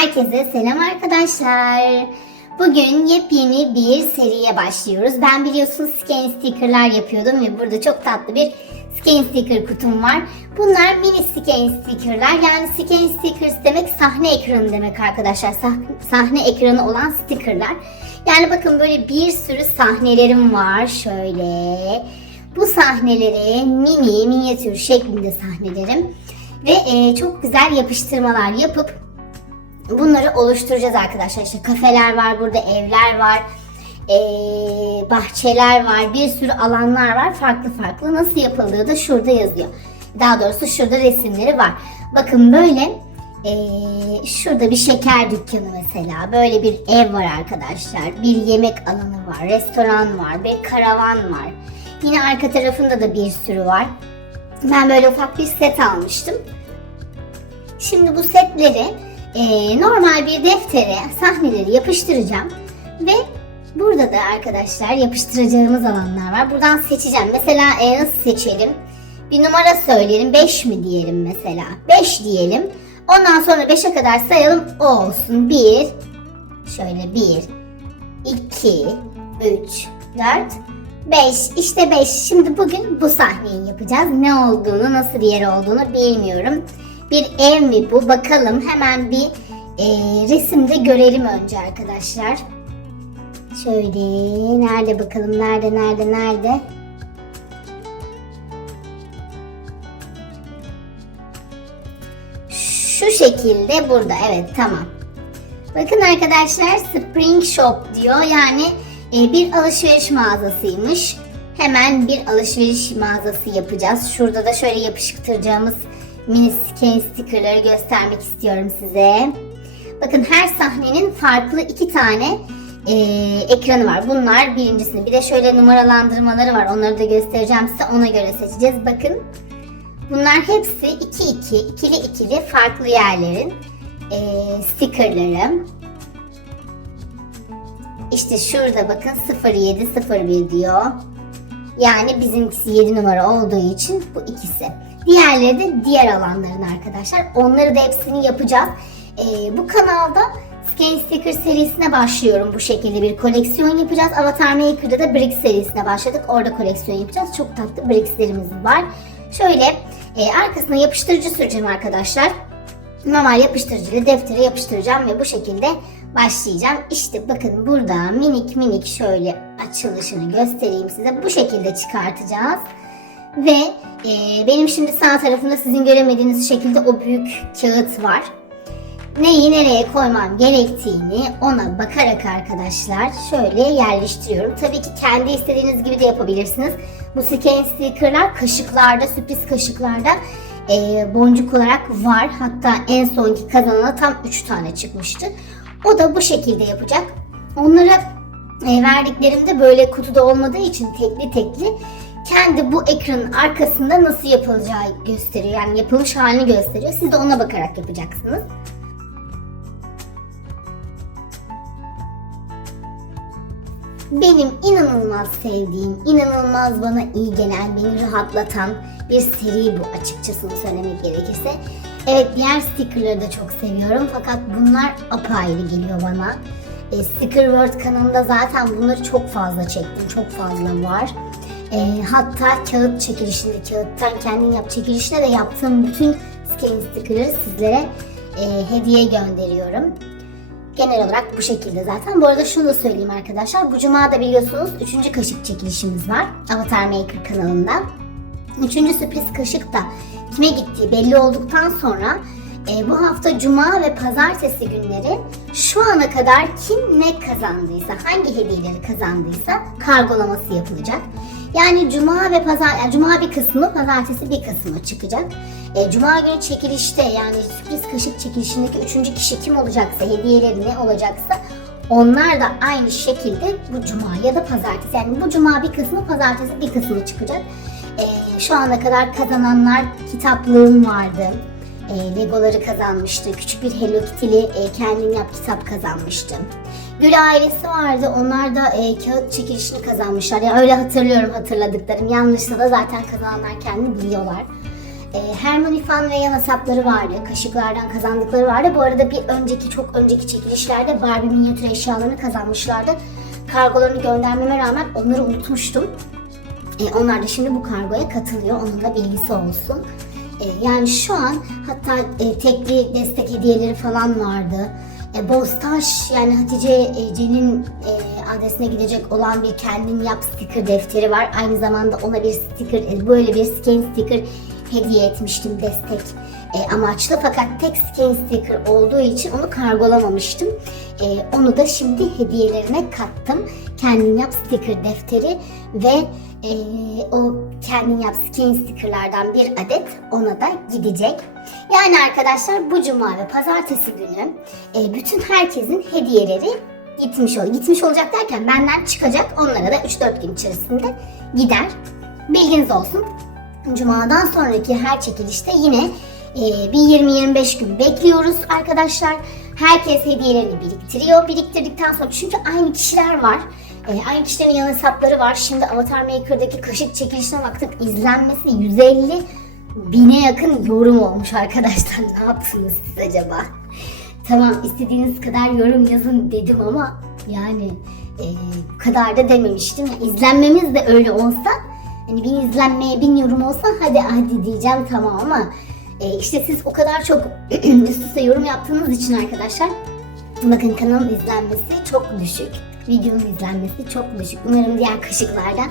Herkese selam arkadaşlar. Bugün yepyeni bir seriye başlıyoruz. Ben biliyorsunuz scan stickerlar yapıyordum ve burada çok tatlı bir scan sticker kutum var. Bunlar mini scan stickerlar. Yani scan stickers demek sahne ekranı demek arkadaşlar. Sah- sahne ekranı olan stickerlar. Yani bakın böyle bir sürü sahnelerim var. Şöyle. Bu sahneleri mini, minyatür şeklinde sahnelerim. Ve e, çok güzel yapıştırmalar yapıp bunları oluşturacağız arkadaşlar. İşte kafeler var burada, evler var, ee, bahçeler var, bir sürü alanlar var. Farklı farklı nasıl yapıldığı da şurada yazıyor. Daha doğrusu şurada resimleri var. Bakın böyle ee, şurada bir şeker dükkanı mesela. Böyle bir ev var arkadaşlar. Bir yemek alanı var, restoran var, bir karavan var. Yine arka tarafında da bir sürü var. Ben böyle ufak bir set almıştım. Şimdi bu setleri e, normal bir deftere sahneleri yapıştıracağım ve burada da arkadaşlar yapıştıracağımız alanlar var. Buradan seçeceğim. Mesela e, nasıl seçelim? Bir numara söyleyelim. 5 mi diyelim mesela? 5 diyelim. Ondan sonra 5'e kadar sayalım. O olsun. 1 şöyle 1 2 3 4 5 işte 5. Şimdi bugün bu sahneyi yapacağız. Ne olduğunu, nasıl bir yer olduğunu bilmiyorum. Bir ev mi bu? Bakalım hemen bir e, resimde görelim önce arkadaşlar. Şöyle nerede bakalım nerede nerede nerede? Şu şekilde burada evet tamam. Bakın arkadaşlar Spring Shop diyor yani e, bir alışveriş mağazasıymış. Hemen bir alışveriş mağazası yapacağız. Şurada da şöyle yapıştıracağımız mini scan stickerları göstermek istiyorum size. Bakın her sahnenin farklı iki tane e, ekranı var. Bunlar birincisini. Bir de şöyle numaralandırmaları var. Onları da göstereceğim size. Ona göre seçeceğiz. Bakın. Bunlar hepsi 2-2, ikili ikili farklı yerlerin e, stickerları. İşte şurada bakın 0701 diyor. Yani bizimkisi 7 numara olduğu için bu ikisi. Diğerleri de diğer alanların arkadaşlar. Onları da hepsini yapacağız. Ee, bu kanalda Scan Sticker serisine başlıyorum bu şekilde bir koleksiyon yapacağız. Avatar Maker'da da Bricks serisine başladık. Orada koleksiyon yapacağız. Çok tatlı Bricks'lerimiz var. Şöyle e, arkasına yapıştırıcı süreceğim arkadaşlar. Normal yapıştırıcıyla deftere yapıştıracağım ve bu şekilde başlayacağım. İşte bakın burada minik minik şöyle açılışını göstereyim size. Bu şekilde çıkartacağız. Ve e, benim şimdi sağ tarafımda sizin göremediğiniz şekilde o büyük kağıt var. Neyi nereye koymam gerektiğini ona bakarak arkadaşlar şöyle yerleştiriyorum. Tabii ki kendi istediğiniz gibi de yapabilirsiniz. Bu scan stickerlar kaşıklarda, sürpriz kaşıklarda e, boncuk olarak var. Hatta en sonki kazanana tam 3 tane çıkmıştı. O da bu şekilde yapacak. Onlara e, verdiklerimde böyle kutuda olmadığı için tekli tekli kendi bu ekranın arkasında nasıl yapılacağı gösteriyor. Yani yapılmış halini gösteriyor. Siz de ona bakarak yapacaksınız. Benim inanılmaz sevdiğim, inanılmaz bana iyi gelen, beni rahatlatan bir seri bu açıkçası söylemek gerekirse. Evet diğer stickerları da çok seviyorum fakat bunlar apayrı geliyor bana. E, Sticker World kanalında zaten bunları çok fazla çektim, çok fazla var. E, hatta kağıt çekilişinde, kağıttan kendin yap çekilişinde de yaptığım bütün scan stickerları sizlere e, hediye gönderiyorum. Genel olarak bu şekilde zaten. Bu arada şunu da söyleyeyim arkadaşlar. Bu cuma da biliyorsunuz 3. kaşık çekilişimiz var. Avatar Maker kanalında. Üçüncü sürpriz kaşık da kime gittiği belli olduktan sonra e, bu hafta cuma ve pazartesi günleri şu ana kadar kim ne kazandıysa, hangi hediyeleri kazandıysa kargolaması yapılacak. Yani cuma ve pazar, yani cuma bir kısmı, pazartesi bir kısmı çıkacak. E, cuma günü çekilişte yani sürpriz kaşık çekilişindeki üçüncü kişi kim olacaksa, hediyeleri ne olacaksa onlar da aynı şekilde bu cuma ya da pazartesi yani bu cuma bir kısmı, pazartesi bir kısmı çıkacak. E, şu ana kadar kazananlar kitaplığım vardı. E, Legoları kazanmıştı. Küçük bir Hello Kitty'li e, kendin yap kitap kazanmıştım. Gül ailesi vardı. Onlar da e, kağıt çekilişini kazanmışlar. Ya öyle hatırlıyorum hatırladıklarım. Yanlışsa da zaten kazananlar kendi biliyorlar. E, Hermione Fan ve yan hesapları vardı. Kaşıklardan kazandıkları vardı. Bu arada bir önceki çok önceki çekilişlerde Barbie minyatür eşyalarını kazanmışlardı. Kargolarını göndermeme rağmen onları unutmuştum. E, onlar da şimdi bu kargoya katılıyor. Onun da bilgisi olsun. E, yani şu an hatta e, tekli destek hediyeleri falan vardı. E, Bostaş yani Hatice e, Cen'in e, adresine gidecek olan bir kendin yap sticker defteri var. Aynı zamanda ona bir sticker, e, böyle bir scan sticker hediye etmiştim destek e, amaçlı. Fakat tek scan sticker olduğu için onu kargolamamıştım. E, onu da şimdi hediyelerine kattım. Kendin yap sticker defteri ve e, o kendin yap skin stickerlardan bir adet ona da gidecek. Yani arkadaşlar bu cuma ve pazartesi günü e, bütün herkesin hediyeleri gitmiş ol. Gitmiş olacak derken benden çıkacak. Onlara da 3-4 gün içerisinde gider. Bilginiz olsun. Cuma'dan sonraki her çekilişte yine e, bir 20-25 gün bekliyoruz arkadaşlar. Herkes hediyelerini biriktiriyor. Biriktirdikten sonra çünkü aynı kişiler var. E, aynı kişilerin yan hesapları var. Şimdi Avatar Maker'daki kaşık çekilişine baktık. İzlenmesi 150 bine yakın yorum olmuş arkadaşlar. Ne yaptınız siz acaba? Tamam istediğiniz kadar yorum yazın dedim ama yani e, kadar da dememiştim. İzlenmemiz de öyle olsa hani bin izlenmeye bin yorum olsa hadi hadi diyeceğim tamam ama e, işte siz o kadar çok üst üste yorum yaptığınız için arkadaşlar bakın kanalın izlenmesi çok düşük. Videonun izlenmesi çok düşük. Umarım diğer kaşıklarda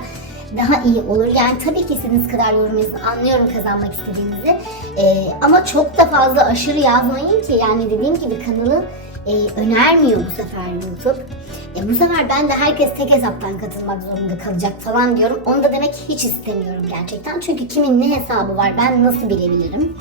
daha iyi olur. Yani tabii ki istediğiniz kadar yorum. Anlıyorum kazanmak istediğinizi. Ee, ama çok da fazla aşırı yazmayın ki yani dediğim gibi kanalı e, önermiyor bu sefer YouTube. E, bu sefer ben de herkes tek hesaptan katılmak zorunda kalacak falan diyorum. Onu da demek hiç istemiyorum gerçekten. Çünkü kimin ne hesabı var ben nasıl bilebilirim?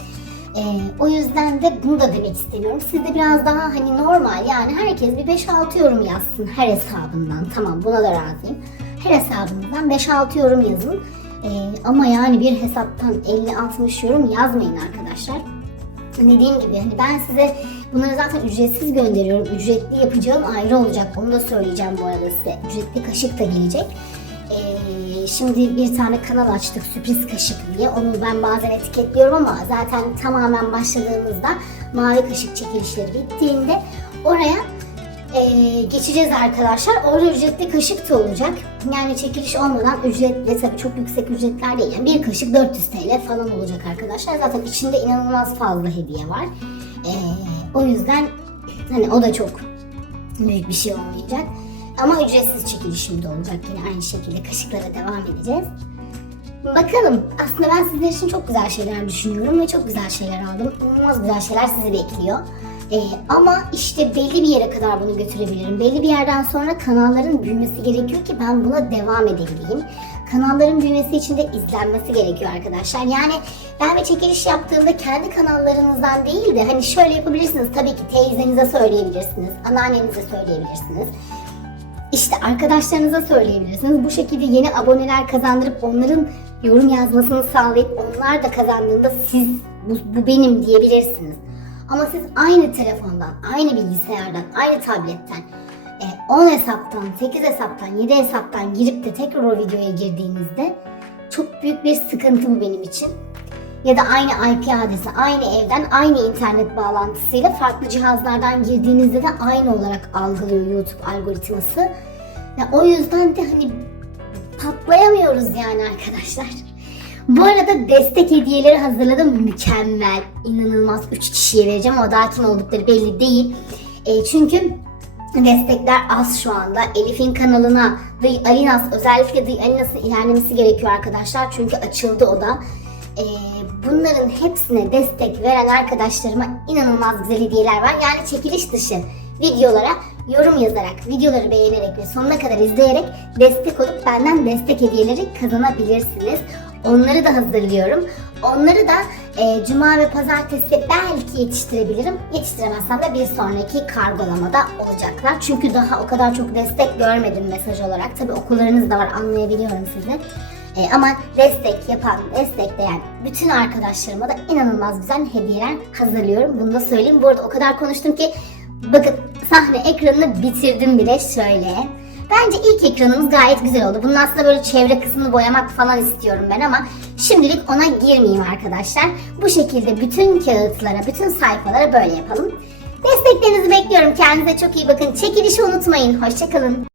E, o yüzden de bunu da demek istemiyorum. Siz de biraz daha hani normal yani herkes bir 5-6 yorum yazsın her hesabından. Tamam buna da razıyım. Her hesabınızdan 5-6 yorum yazın. E, ama yani bir hesaptan 50-60 yorum yazmayın arkadaşlar. Dediğim gibi hani ben size bunları zaten ücretsiz gönderiyorum. Ücretli yapacağım ayrı olacak. Onu da söyleyeceğim bu arada size. Ücretli kaşık da gelecek. Şimdi bir tane kanal açtık sürpriz kaşık diye. Onu ben bazen etiketliyorum ama zaten tamamen başladığımızda mavi kaşık çekilişleri bittiğinde oraya ee, geçeceğiz arkadaşlar. Orada ücretli kaşık da olacak. Yani çekiliş olmadan ücretli tabii çok yüksek ücretler değil. Yani bir kaşık 400 TL falan olacak arkadaşlar. Zaten içinde inanılmaz fazla hediye var. Ee, o yüzden hani o da çok büyük bir şey olmayacak. Ama ücretsiz çekilişim de olacak. Yine aynı şekilde kaşıklara devam edeceğiz. Bakalım. Aslında ben sizler için çok güzel şeyler düşünüyorum ve çok güzel şeyler aldım. İnanılmaz güzel şeyler sizi bekliyor. Ee, ama işte belli bir yere kadar bunu götürebilirim. Belli bir yerden sonra kanalların büyümesi gerekiyor ki ben buna devam edebileyim. Kanalların büyümesi için de izlenmesi gerekiyor arkadaşlar. Yani ben bir çekiliş yaptığımda kendi kanallarınızdan değil de hani şöyle yapabilirsiniz. Tabii ki teyzenize söyleyebilirsiniz, anneannenize söyleyebilirsiniz. İşte arkadaşlarınıza söyleyebilirsiniz. Bu şekilde yeni aboneler kazandırıp onların yorum yazmasını sağlayıp onlar da kazandığında siz bu, bu benim diyebilirsiniz. Ama siz aynı telefondan, aynı bilgisayardan, aynı tabletten, e, 10 hesaptan, 8 hesaptan, 7 hesaptan girip de tekrar o videoya girdiğinizde çok büyük bir sıkıntı bu benim için. Ya da aynı IP adresi, aynı evden, aynı internet bağlantısıyla farklı cihazlardan girdiğinizde de aynı olarak algılıyor YouTube algoritması. Ya o yüzden de hani patlayamıyoruz yani arkadaşlar. Bu arada destek hediyeleri hazırladım. Mükemmel, inanılmaz 3 kişiye vereceğim ama daha kim oldukları belli değil. E, çünkü destekler az şu anda. Elif'in kanalına The Alinas özellikle The Alinas'ın ilerlemesi gerekiyor arkadaşlar. Çünkü açıldı o da. E, bunların hepsine destek veren arkadaşlarıma inanılmaz güzel hediyeler var. Yani çekiliş dışı videolara yorum yazarak, videoları beğenerek ve sonuna kadar izleyerek destek olup benden destek hediyeleri kazanabilirsiniz. Onları da hazırlıyorum. Onları da e, cuma ve pazartesi belki yetiştirebilirim. Yetiştiremezsem de bir sonraki kargolamada olacaklar. Çünkü daha o kadar çok destek görmedim mesaj olarak. Tabi okullarınız da var anlayabiliyorum sizi. E, ama destek yapan, destekleyen bütün arkadaşlarıma da inanılmaz güzel hediyeler hazırlıyorum. Bunu da söyleyeyim. Bu arada o kadar konuştum ki bakın sahne ekranını bitirdim bile şöyle. Bence ilk ekranımız gayet güzel oldu. Bunun aslında böyle çevre kısmını boyamak falan istiyorum ben ama şimdilik ona girmeyeyim arkadaşlar. Bu şekilde bütün kağıtlara, bütün sayfalara böyle yapalım. Desteklerinizi bekliyorum. Kendinize çok iyi bakın. Çekilişi unutmayın. Hoşçakalın.